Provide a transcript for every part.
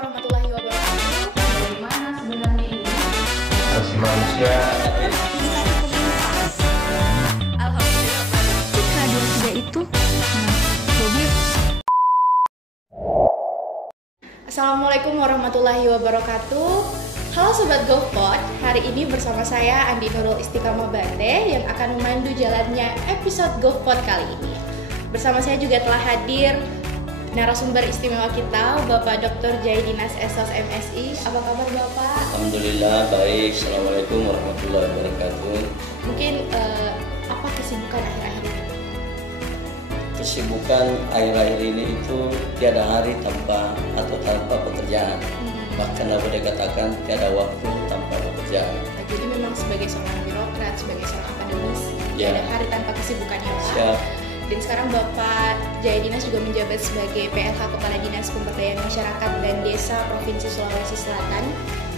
warahmatullahi wabarakatuh. Bagaimana sebenarnya ini? Asasi manusia. Alhamdulillah. Citra 23 itu Bobi. Assalamualaikum warahmatullahi wabarakatuh. Halo Sobat GoPod, hari ini bersama saya Andi Nurul Istiqamah Bante yang akan memandu jalannya episode GoPod kali ini. Bersama saya juga telah hadir narasumber istimewa kita, Bapak Dr. Jaidinas Esos MSI. Apa kabar Bapak? Alhamdulillah baik. Assalamualaikum warahmatullahi wabarakatuh. Mungkin apa kesibukan akhir-akhir ini? Kesibukan akhir-akhir ini itu tiada hari tanpa pekerjaan. Bahkan aku boleh katakan tiada waktu tanpa pekerjaan. Jadi memang sebagai seorang birokrat, sebagai seorang akademisi, tiada hari tanpa kesibukannya Pak. Siap. Dan sekarang Bapak Jaidinas juga menjabat sebagai PLH Kepala Dinas Pemberdayaan Masyarakat dan Desa Provinsi Sulawesi Selatan.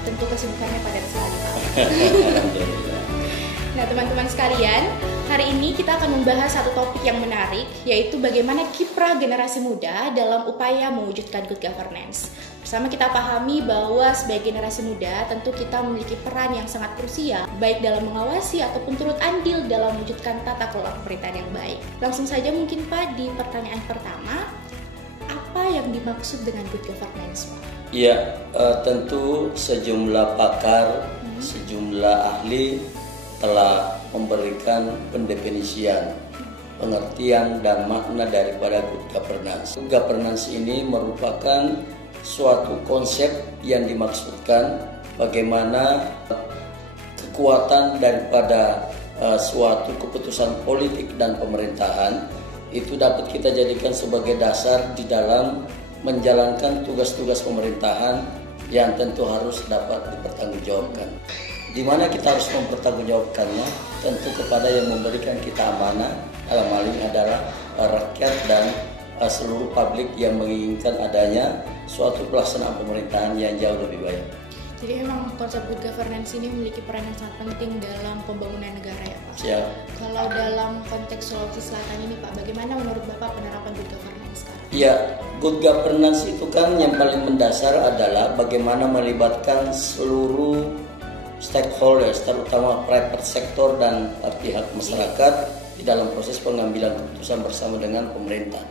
Tentu kesibukannya padat sekali Pak. Alhamdulillah. Nah teman-teman sekalian, hari ini kita akan membahas satu topik yang menarik, yaitu bagaimana kiprah generasi muda dalam upaya mewujudkan good governance. Bersama kita pahami bahwa sebagai generasi muda tentu kita memiliki peran yang sangat krusial, baik dalam mengawasi ataupun turut andil dalam mewujudkan tata kelola pemerintahan yang baik. Langsung saja mungkin Pak di pertanyaan pertama, apa yang dimaksud dengan good governance Pak? Iya, tentu sejumlah pakar, sejumlah ahli telah memberikan pendefinisian, pengertian dan makna daripada good governance. Good governance ini merupakan suatu konsep yang dimaksudkan bagaimana kekuatan daripada suatu keputusan politik dan pemerintahan itu dapat kita jadikan sebagai dasar di dalam menjalankan tugas-tugas pemerintahan yang tentu harus dapat dipertanggungjawabkan. Di mana kita harus mempertanggungjawabkannya tentu kepada yang memberikan kita amanah, dalam hal ini adalah rakyat dan seluruh publik yang menginginkan adanya suatu pelaksanaan pemerintahan yang jauh lebih baik. Jadi memang konsep good governance ini memiliki peran yang sangat penting dalam pembangunan negara ya Pak. Siap. Kalau dalam konteks Sulawesi Selatan ini Pak, bagaimana menurut Bapak penerapan good governance sekarang? Ya, good governance itu kan yang paling mendasar adalah bagaimana melibatkan seluruh stakeholders, terutama private sector dan pihak masyarakat di dalam proses pengambilan keputusan bersama dengan pemerintah.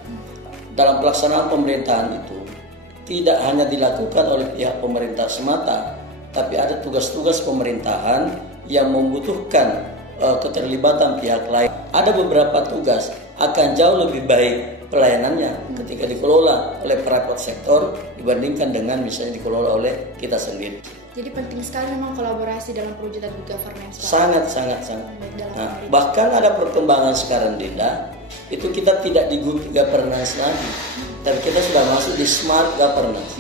Dalam pelaksanaan pemerintahan itu tidak hanya dilakukan oleh pihak pemerintah semata, tapi ada tugas-tugas pemerintahan yang membutuhkan keterlibatan pihak lain. Ada beberapa tugas akan jauh lebih baik pelayanannya ketika dikelola oleh private sector dibandingkan dengan misalnya dikelola oleh kita sendiri. Jadi penting sekali memang kolaborasi dalam perwujudan good governance Pak. Sangat. Nah, bahkan ada perkembangan sekarang Dinda, itu kita tidak di good governance lagi, tapi kita sudah masuk di smart governance,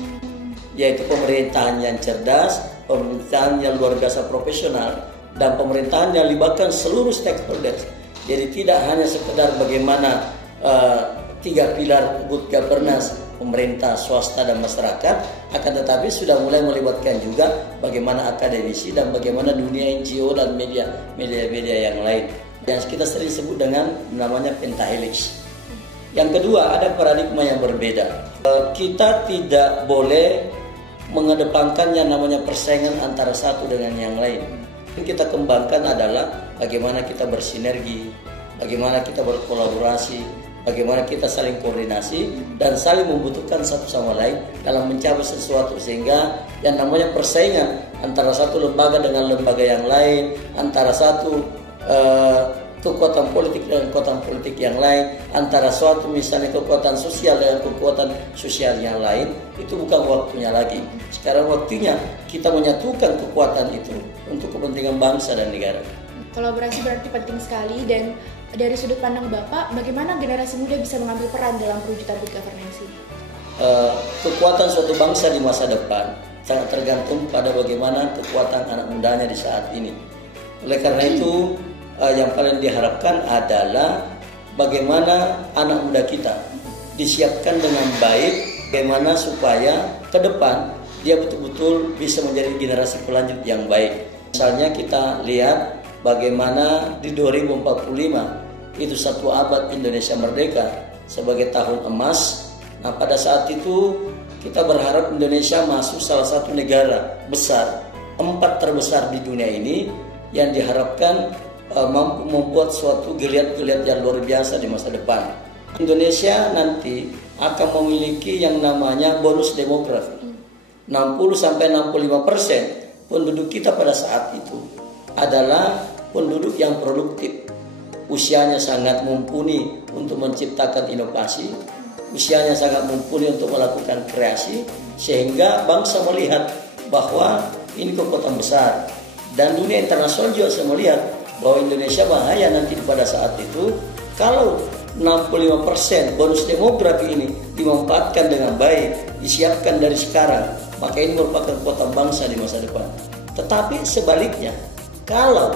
yaitu pemerintahan yang cerdas, pemerintahan yang luar biasa profesional, dan pemerintahan yang libatkan seluruh stakeholders. Jadi tidak hanya sekedar bagaimana tiga pilar good governance, pemerintah, swasta, dan masyarakat, akan tetapi sudah mulai melibatkan juga bagaimana akademisi dan bagaimana dunia NGO dan media yang lain yang kita sering sebut dengan namanya pentahelix. Yang kedua, ada paradigma yang berbeda. Kita tidak boleh mengedepankan yang namanya persaingan antara satu dengan yang lain. Yang kita kembangkan adalah bagaimana kita bersinergi, bagaimana kita berkolaborasi, bagaimana kita saling koordinasi dan saling membutuhkan satu sama lain dalam mencapai sesuatu, sehingga yang namanya persaingan antara satu lembaga dengan lembaga yang lain, antara satu kekuatan politik dengan kekuatan politik yang lain, antara suatu misalnya kekuatan sosial dengan kekuatan sosial yang lain, itu bukan waktunya lagi. Sekarang waktunya kita menyatukan kekuatan itu untuk kepentingan bangsa dan negara. Kolaborasi berarti penting sekali, dan dari sudut pandang Bapak, bagaimana generasi muda bisa mengambil peran dalam perwujudan good governance ini? Kekuatan suatu bangsa di masa depan sangat tergantung pada bagaimana kekuatan anak mudanya di saat ini. Oleh karena itu, yang paling diharapkan adalah bagaimana anak muda kita disiapkan dengan baik, bagaimana supaya ke depan dia betul-betul bisa menjadi generasi pelanjut yang baik. Misalnya kita lihat bagaimana di 2045 itu 1 abad Indonesia merdeka sebagai tahun emas. Nah, pada saat itu kita berharap Indonesia masuk salah satu negara besar, 4 terbesar di dunia ini, yang diharapkan mampu membuat suatu geliat-geliat yang luar biasa di masa depan. Indonesia nanti akan memiliki yang namanya bonus demografi. 60-65% penduduk kita pada saat itu adalah penduduk yang produktif. Usianya sangat mumpuni untuk menciptakan inovasi, usianya sangat mumpuni untuk melakukan kreasi, sehingga bangsa melihat bahwa ini kekuatan besar. Dan dunia internasional juga melihat bahwa Indonesia bahaya nanti pada saat itu kalau 65% bonus demografi ini dimanfaatkan dengan baik, disiapkan dari sekarang, maka ini merupakan kekuatan bangsa di masa depan. Tetapi sebaliknya, kalau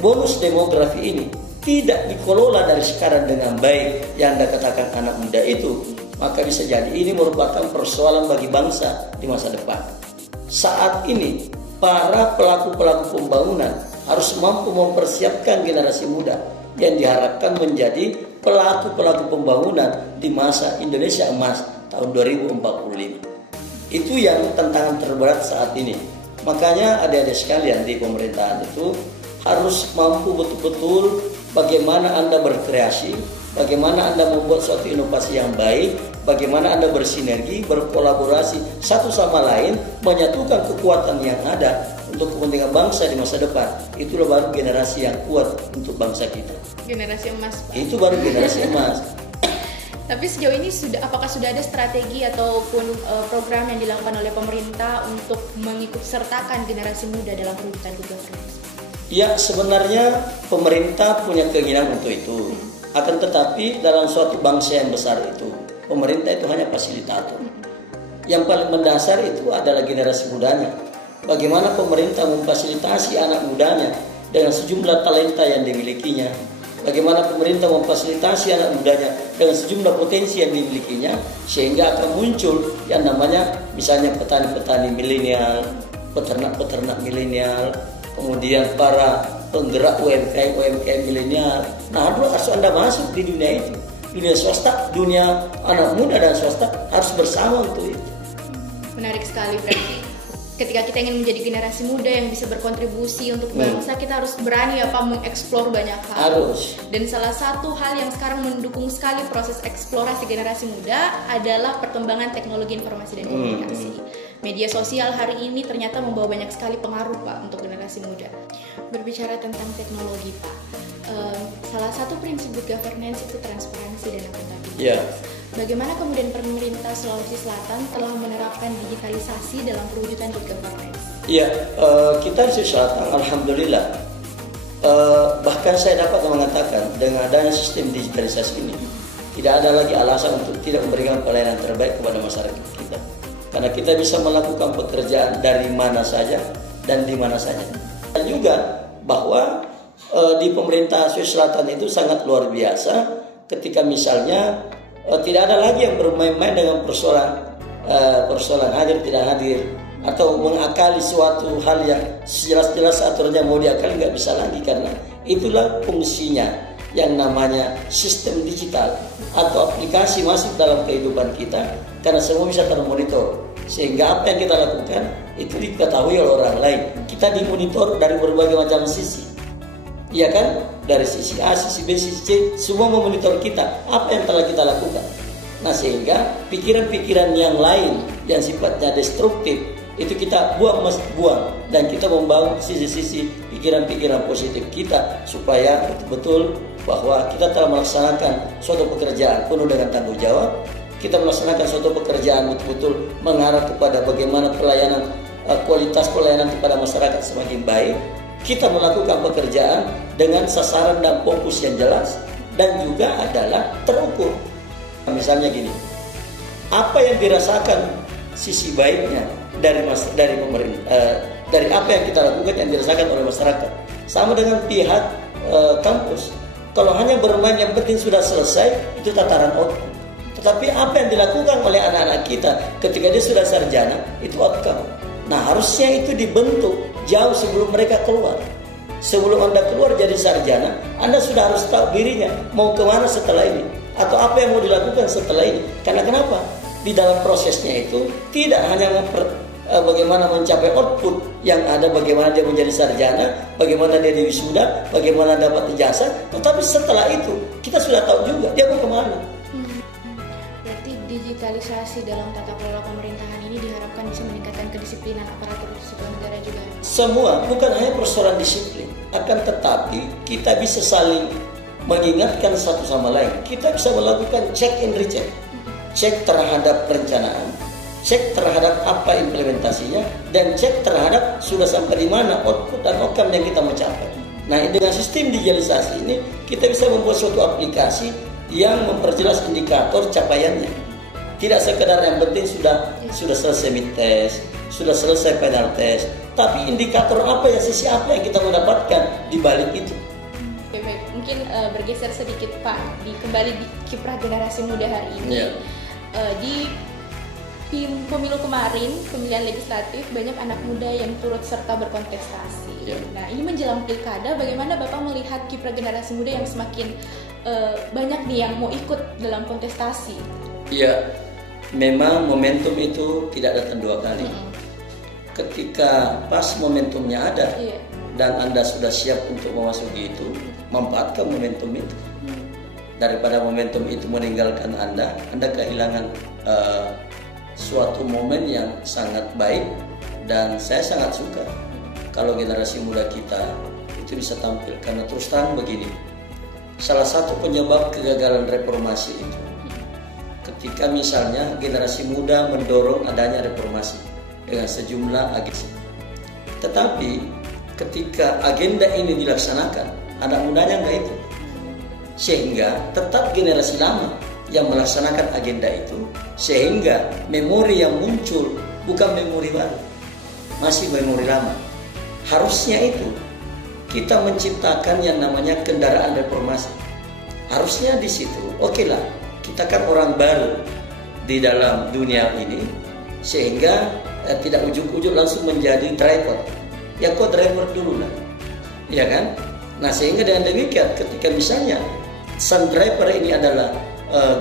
bonus demografi ini tidak dikelola dari sekarang dengan baik, yang Anda katakan anak muda itu, maka bisa jadi ini merupakan persoalan bagi bangsa di masa depan. Saat ini, para pelaku-pelaku pembangunan harus mampu mempersiapkan generasi muda yang diharapkan menjadi pelaku-pelaku pembangunan di masa Indonesia Emas tahun 2045. Itu yang tantangan terberat saat ini. Makanya adik-adik sekalian di pemerintahan itu harus mampu betul-betul bagaimana Anda berkreasi, bagaimana Anda membuat suatu inovasi yang baik, bagaimana Anda bersinergi, berkolaborasi satu sama lain, menyatukan kekuatan yang ada untuk kepentingan bangsa di masa depan. Itulah baru generasi yang kuat untuk bangsa kita. Generasi emas, Pak. Itu baru generasi emas. Tapi sejauh ini apakah sudah ada strategi ataupun program yang dilakukan oleh pemerintah untuk mengikut sertakan generasi muda dalam perwujudan good governance? Ya, sebenarnya pemerintah punya keinginan untuk itu. Akan tetapi dalam suatu bangsa yang besar itu, pemerintah itu hanya fasilitator. Yang paling mendasar itu adalah generasi mudanya. Bagaimana pemerintah memfasilitasi anak mudanya dengan sejumlah talenta yang dimilikinya. Bagaimana pemerintah memfasilitasi anak mudanya dengan sejumlah potensi yang dimilikinya, sehingga akan muncul yang namanya misalnya petani-petani milenial, peternak-peternak milenial, kemudian para penggerak UMKM milenial. Nah, harus Anda masuk di dunia itu. Dunia swasta, dunia anak muda dan swasta harus bersama untuk itu. Menarik sekali, berarti ketika kita ingin menjadi generasi muda yang bisa berkontribusi untuk bangsa, kita harus berani mengeksplor banyak hal. Harus. Dan salah satu hal yang sekarang mendukung sekali proses eksplorasi generasi muda adalah perkembangan teknologi informasi dan komunikasi. Media sosial hari ini ternyata membawa banyak sekali pengaruh, Pak, untuk generasi muda. Berbicara tentang teknologi, Pak, salah satu prinsip good governance itu transparansi dan akuntabilitas. Ya. Bagaimana kemudian pemerintah Sulawesi Selatan telah menerapkan digitalisasi dalam perwujudan good governance? Iya, kita di Sulawesi Selatan, alhamdulillah, bahkan saya dapat mengatakan dengan adanya sistem digitalisasi ini, tidak ada lagi alasan untuk tidak memberikan pelayanan terbaik kepada masyarakat kita. Karena kita bisa melakukan pekerjaan dari mana saja dan di mana saja. Dan juga bahwa di pemerintah Sulawesi Selatan itu sangat luar biasa ketika misalnya tidak ada lagi yang bermain-main dengan persoalan hadir tidak hadir, atau mengakali suatu hal yang jelas-jelas aturannya mau diakali nggak bisa lagi, karena itulah fungsinya yang namanya sistem digital atau aplikasi masuk dalam kehidupan kita, karena semua bisa termonitor, sehingga apa yang kita lakukan itu diketahui oleh orang lain. Kita dimonitor dari berbagai macam sisi, iya kan? Dari sisi A, sisi B, sisi C, semua memonitor kita apa yang telah kita lakukan. Nah, sehingga pikiran-pikiran yang lain yang sifatnya destruktif itu kita buang dan kita membangun sisi-sisi pikiran-pikiran positif kita, supaya betul-betul bahwa kita telah melaksanakan suatu pekerjaan penuh dengan tanggung jawab. Kita melaksanakan suatu pekerjaan betul-betul mengarah kepada bagaimana pelayanan, kualitas pelayanan kepada masyarakat semakin baik. Kita melakukan pekerjaan dengan sasaran dan fokus yang jelas, dan juga adalah terukur. Misalnya gini, apa yang dirasakan sisi baiknya dari pemerintah, dari apa yang kita lakukan yang dirasakan oleh masyarakat, sama dengan pihak kampus. Kalau hanya bermain yang penting sudah selesai, itu tataran outcome. Tetapi apa yang dilakukan oleh anak-anak kita ketika dia sudah sarjana, itu outcome. Nah, harusnya itu dibentuk jauh sebelum mereka keluar. Sebelum Anda keluar jadi sarjana, Anda sudah harus tahu dirinya mau kemana setelah ini, atau apa yang mau dilakukan setelah ini. Karena kenapa? di dalam prosesnya itu tidak hanya bagaimana mencapai output yang ada, bagaimana dia menjadi sarjana, bagaimana dia diwisuda, bagaimana dapat ijazah, tetapi setelah itu kita sudah tahu juga dia mau kemana. Berarti digitalisasi dalam tata kelola pemerintahan ini diharapkan bisa meningkatkan kedisiplinan aparatur sipil negara juga. Semua, bukan hanya persoalan disiplin, akan tetapi kita bisa saling mengingatkan satu sama lain. Kita bisa melakukan check and recheck, cek terhadap perencanaan, cek terhadap apa implementasinya, dan cek terhadap sudah sampai di mana output dan outcome yang kita mau capai. Nah, dengan sistem digitalisasi ini kita bisa membuat suatu aplikasi yang memperjelas indikator capaiannya. Tidak sekedar yang penting sudah selesai mid test, sudah selesai final test, tapi indikator apa ya, sisi apa yang kita mendapatkan di balik itu. Oke, baik. Mungkin bergeser sedikit Pak, kembali di kiprah generasi muda hari ini. Di pemilu kemarin, pemilihan legislatif, banyak anak muda yang turut serta berkontestasi. Nah, ini menjelang pilkada, bagaimana Bapak melihat kiprah generasi muda yang semakin banyak nih yang mau ikut dalam kontestasi? Iya, memang momentum itu tidak datang dua kali. Ketika pas momentumnya ada, dan Anda sudah siap untuk memasuki itu, manfaatkan momentum itu. Daripada momentum itu meninggalkan Anda kehilangan suatu momen yang sangat baik. Dan saya sangat suka kalau generasi muda kita itu bisa tampil, karena terus terang begini, salah satu penyebab kegagalan reformasi itu ketika misalnya generasi muda mendorong adanya reformasi dengan sejumlah agenda, tetapi ketika agenda ini dilaksanakan, anak mudanya nggak ikut, sehingga tetap generasi lama yang melaksanakan agenda itu, sehingga memori yang muncul bukan memori baru, masih memori lama. Harusnya itu kita menciptakan yang namanya kendaraan reformasi. Harusnya di situ, oke lah, kita kan orang baru di dalam dunia ini, sehingga tidak ujuk-ujuk langsung menjadi driver. Ya kok driver dulu lah, ya kan? Nah, sehingga dengan demikian ketika misalnya sang driver ini adalah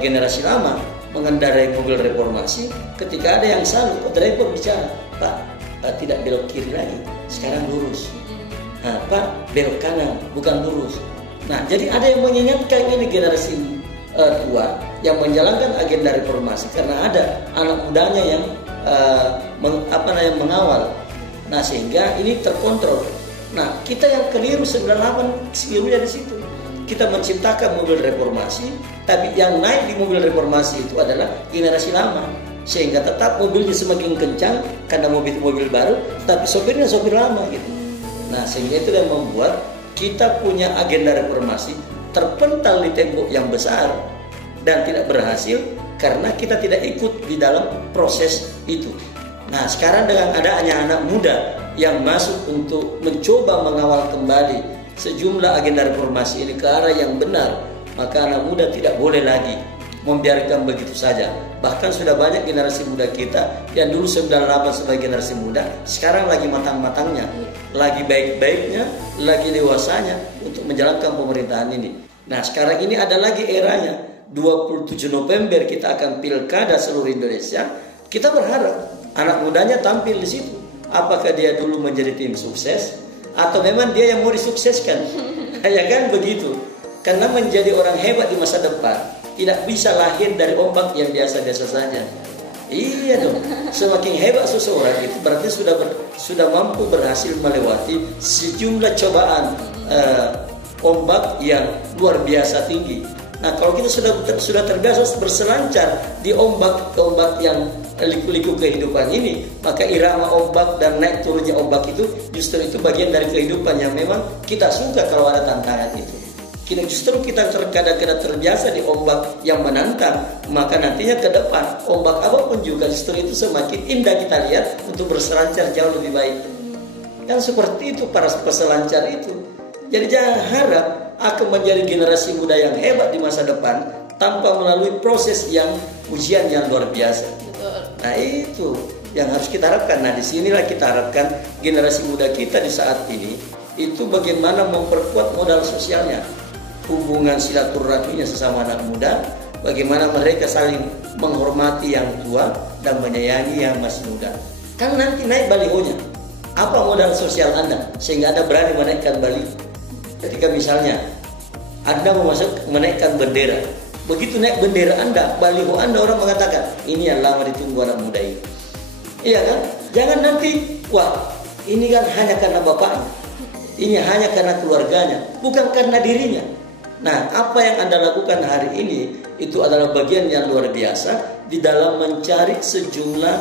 generasi lama mengendarai mobil reformasi, ketika ada yang salah, driver bicara, Pak, tidak belok kiri lagi, sekarang lurus. Nah, Pak, belok kanan, bukan lurus. Nah, jadi ada yang mengingatkan ini generasi tua yang menjalankan agenda reformasi, karena ada anak mudanya yang mengawal. Nah, sehingga ini terkontrol. Nah, kita yang keliru 98 kelirunya di situ. Kita menciptakan mobil reformasi, tapi yang naik di mobil reformasi itu adalah generasi lama, sehingga tetap mobilnya semakin kencang karena mobil baru, tapi sopirnya sopir lama gitu. Nah, sehingga itu yang membuat kita punya agenda reformasi terpental di tembok yang besar dan tidak berhasil karena kita tidak ikut di dalam proses itu. Nah, sekarang dengan adanya anak muda yang masuk untuk mencoba mengawal kembali sejumlah agenda reformasi ini ke arah yang benar, maka anak muda tidak boleh lagi membiarkan begitu saja. Bahkan sudah banyak generasi muda kita yang dulu 98 sebagai generasi muda, sekarang lagi matang-matangnya, lagi baik-baiknya, lagi dewasanya untuk menjalankan pemerintahan ini. Nah, sekarang ini ada lagi eranya, 27 November kita akan pilkada seluruh Indonesia. Kita berharap anak mudanya tampil di situ. Apakah dia dulu menjadi tim sukses atau memang dia yang mau disukseskan? Ya kan begitu. Karena menjadi orang hebat di masa depan tidak bisa lahir dari ombak yang biasa-biasa saja. Iya dong. Semakin hebat seseorang itu berarti sudah mampu berhasil melewati sejumlah cobaan ombak yang luar biasa tinggi. Nah, kalau kita sudah terbiasa berselancar di ombak yang liku-liku kehidupan ini, maka irama ombak dan naik turunnya ombak itu justru itu bagian dari kehidupan yang memang kita suka kalau ada tantangan itu. Justru kita kadang-kadang terbiasa di ombak yang menantang, maka nantinya ke depan ombak apapun juga justru itu semakin indah kita lihat untuk berselancar jauh lebih baik. Dan seperti itu para peselancar itu. Jadi jangan harap akan menjadi generasi muda yang hebat di masa depan tanpa melalui proses yang ujian yang luar biasa. Betul. Nah, itu yang harus kita harapkan. Nah, disinilah kita harapkan generasi muda kita di saat ini itu bagaimana memperkuat modal sosialnya, hubungan silaturahminya sesama anak muda, bagaimana mereka saling menghormati yang tua dan menyayangi yang masih muda. Kan nanti naik balihonya. Apa modal sosial Anda sehingga Anda berani menaikkan baliho? Ketika misalnya Anda mau menaikkan bendera, begitu naik bendera Anda, baliho Anda, orang mengatakan ini yang lama ditunggu anak muda ini. Iya kan? Jangan nanti, wah ini kan hanya karena bapaknya, ini hanya karena keluarganya, bukan karena dirinya. Nah, apa yang Anda lakukan hari ini itu adalah bagian yang luar biasa di dalam mencari sejumlah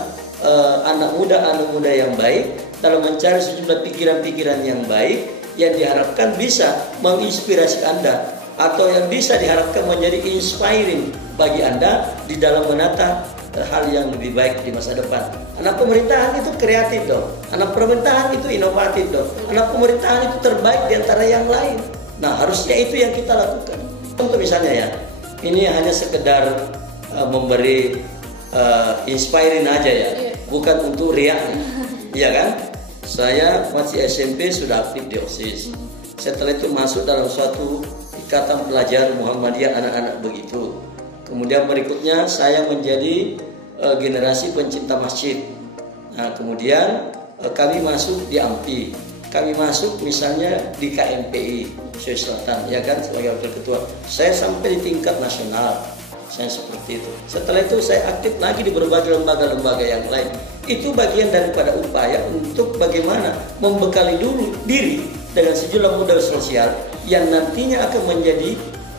anak muda yang baik, dalam mencari sejumlah pikiran-pikiran yang baik yang diharapkan bisa menginspirasi Anda atau yang bisa diharapkan menjadi inspiring bagi Anda di dalam menata hal yang lebih baik di masa depan. Anak pemerintahan itu kreatif dong, anak pemerintahan itu inovatif dong, anak pemerintahan itu terbaik di antara yang lain. Nah, harusnya itu yang kita lakukan. Untuk misalnya ya, ini hanya sekedar memberi inspiring aja ya, bukan untuk riaknya, ya kan? Saya masih SMP sudah aktif di OSIS. Setelah itu masuk dalam suatu ikatan pelajar Muhammadiyah anak-anak begitu. Kemudian berikutnya saya menjadi generasi pencinta masjid. Nah, kemudian kami masuk di AMPI. Kami masuk misalnya di KMPI Sulawesi Selatan, ya kan, sebagai wakil ketua. Saya sampai di tingkat nasional. Saya seperti itu. Setelah itu saya aktif lagi di berbagai lembaga-lembaga yang lain. Itu bagian daripada upaya untuk bagaimana membekali dulu diri dengan sejumlah modal sosial yang nantinya akan menjadi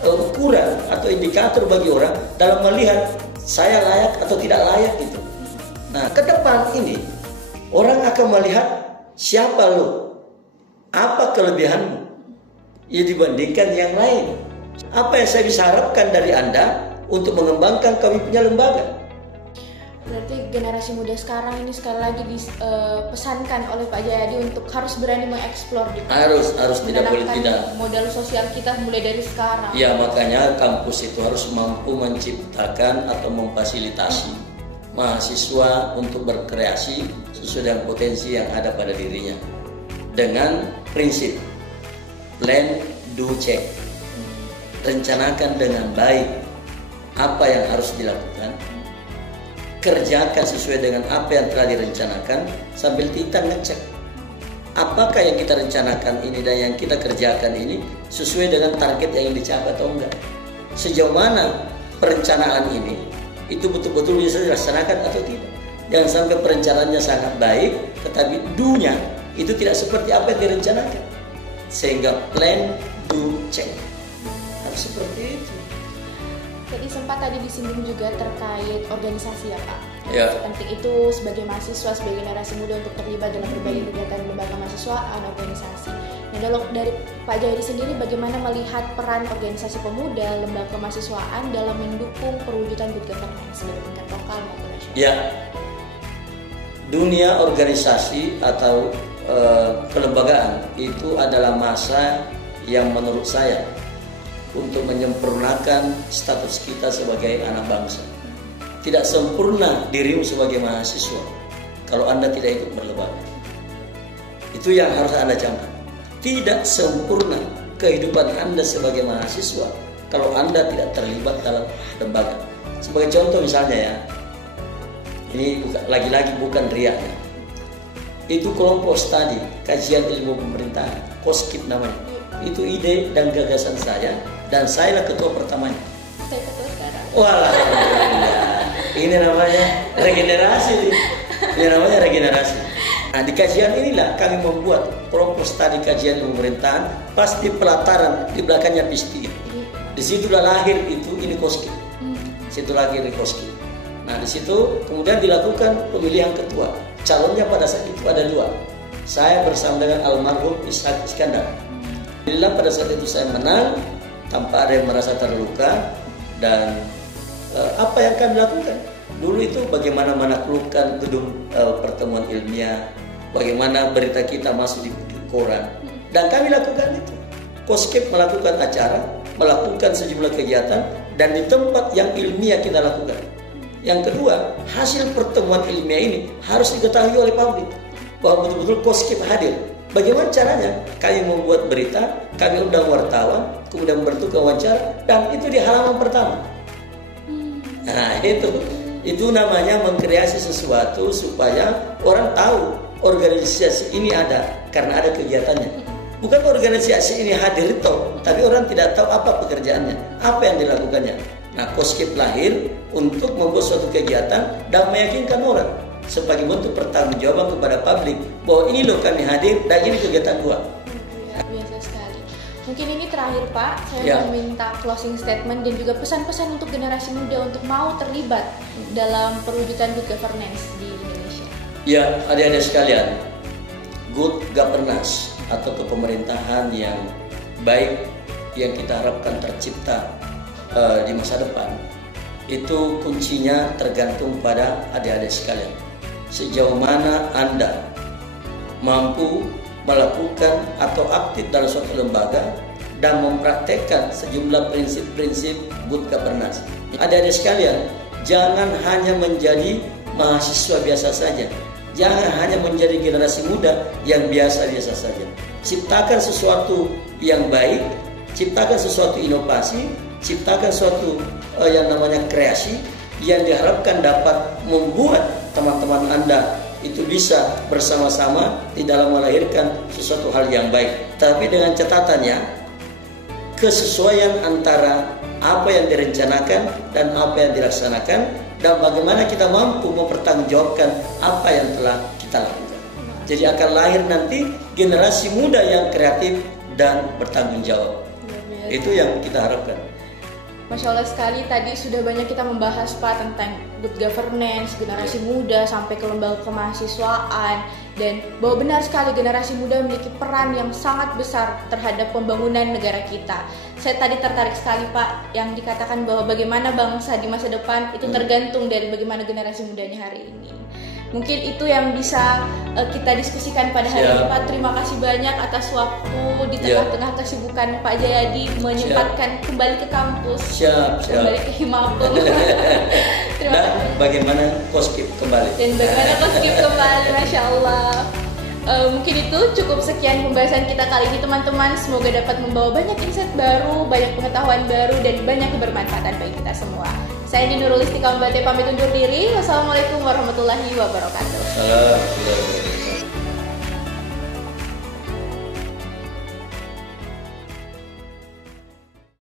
ukuran atau indikator bagi orang dalam melihat saya layak atau tidak layak itu. Nah, ke depan ini orang akan melihat siapa lo, apa kelebihanmu, ya dibandingkan yang lain. Apa yang saya bisa harapkan dari Anda untuk mengembangkan kami punya lembaga. Berarti generasi muda sekarang ini sekali lagi dipesankan oleh Pak Jayadi untuk harus berani mengeksplor gitu. Harus tidak boleh tidak. Modal sosial kita mulai dari sekarang. Ya, makanya kampus itu harus mampu menciptakan atau memfasilitasi mahasiswa untuk berkreasi sesuai dengan potensi yang ada pada dirinya. Dengan prinsip plan, do, check. Rencanakan dengan baik apa yang harus dilakukan, kerjakan sesuai dengan apa yang telah direncanakan, sambil kita ngecek apakah yang kita rencanakan ini dan yang kita kerjakan ini sesuai dengan target yang dicapai atau enggak. Sejauh mana perencanaan ini itu betul-betul bisa dilaksanakan atau tidak. Jangan sampai perencanaannya sangat baik tetapi do-nya itu tidak seperti apa yang direncanakan. Sehingga plan, do, check harus seperti itu. Jadi sempat tadi disinggung juga terkait organisasi ya Pak. Ya. Penting itu sebagai mahasiswa, sebagai generasi muda untuk terlibat dalam berbagai kegiatan lembaga mahasiswaan, organisasi. Nah, dari Pak Jayadi sendiri bagaimana melihat peran organisasi pemuda, lembaga kemahasiswaan dalam mendukung perwujudan good governance baik tingkat lokal maupun nasional? Ya, dunia organisasi atau kelembagaan itu adalah masa yang menurut saya untuk menyempurnakan status kita sebagai anak bangsa. Tidak sempurna dirimu sebagai mahasiswa kalau Anda tidak ikut berlembaga. Itu yang harus Anda camkan. Tidak sempurna kehidupan Anda sebagai mahasiswa kalau Anda tidak terlibat dalam lembaga. Sebagai contoh misalnya ya, ini lagi-lagi bukan riaknya. Itu kelompok studi kajian ilmu pemerintahan, KOSKIP namanya. Itu ide dan gagasan saya. Dan saya lah ketua pertamanya. Saya ketua sekarang. Walah, ini namanya regenerasi. Ini namanya regenerasi. Nah, di kajian inilah kami membuat kelompok studi kajian pemerintahan pas di pelataran di belakangnya PIS3. Disitulah lahir itu ini KOSKIP. Situ lahir di KOSKIP. Nah, di situ kemudian dilakukan pemilihan ketua. Calonnya pada saat itu ada 2. Saya bersama dengan almarhum Ishak Iskandar. Alhamdulillah pada saat itu saya menang tanpa ada yang merasa terluka. Dan apa yang kami lakukan dulu itu bagaimana menaklukkan gedung pertemuan ilmiah, bagaimana berita kita masuk di koran, dan kami lakukan itu. KOSKIP melakukan acara, melakukan sejumlah kegiatan, dan di tempat yang ilmiah kita lakukan. Yang kedua, hasil pertemuan ilmiah ini harus diketahui oleh publik bahwa betul-betul KOSKIP hadir. Bagaimana caranya? Kami membuat berita, kami undang wartawan, kemudian bertukar wawancara, dan itu di halaman pertama. Nah, itu namanya mengkreasi sesuatu supaya orang tahu organisasi ini ada karena ada kegiatannya. Bukan organisasi ini hadir tapi orang tidak tahu apa pekerjaannya, apa yang dilakukannya. Nah, Koskip lahir untuk membuat suatu kegiatan dan meyakinkan orang sebagai bentuk pertanggungjawaban kepada publik bahwa ini loh kami hadir dan ini kegiatan gua. Biasa sekali. Mungkin ini terakhir Pak, saya meminta closing statement dan juga pesan-pesan untuk generasi muda untuk mau terlibat dalam perwujudan good governance di Indonesia. Ya, adik-adik sekalian, good governance atau kepemerintahan yang baik yang kita harapkan tercipta di masa depan, itu kuncinya tergantung pada adik-adik sekalian. Sejauh mana Anda mampu melakukan atau aktif dalam suatu lembaga dan mempraktekkan sejumlah prinsip-prinsip good governance. Adik-adik sekalian, jangan hanya menjadi mahasiswa biasa saja. Jangan hanya menjadi generasi muda yang biasa-biasa saja. Ciptakan sesuatu yang baik, ciptakan sesuatu inovasi, ciptakan sesuatu yang namanya kreasi yang diharapkan dapat membuat teman-teman Anda itu bisa bersama-sama di dalam melahirkan sesuatu hal yang baik. Tapi dengan catatannya, kesesuaian antara apa yang direncanakan dan apa yang dilaksanakan, dan bagaimana kita mampu mempertanggungjawabkan apa yang telah kita lakukan. Jadi akan lahir nanti generasi muda yang kreatif dan bertanggung jawab. Itu yang kita harapkan. Masya Allah sekali, tadi sudah banyak kita membahas Pak tentang good governance, generasi muda sampai ke lembaga kemahasiswaan, dan bahwa benar sekali generasi muda memiliki peran yang sangat besar terhadap pembangunan negara kita. Saya tadi tertarik sekali Pak yang dikatakan bahwa bagaimana bangsa di masa depan itu tergantung dari bagaimana generasi mudanya hari ini. Mungkin itu yang bisa kita diskusikan pada hari ini Pak. Terima kasih banyak atas waktu di tengah-tengah kesibukan Pak Jayadi menyempatkan kembali ke kampus, kembali ke Himapung. Dan bagaimana Koskip kembali. Masya Allah. Mungkin itu cukup sekian pembahasan kita kali ini teman-teman. Semoga dapat membawa banyak insight baru, banyak pengetahuan baru, dan banyak kebermanfaatan bagi kita semua. Saya Nurul Istiqamah pamit undur diri. Wassalamualaikum warahmatullahi wabarakatuh.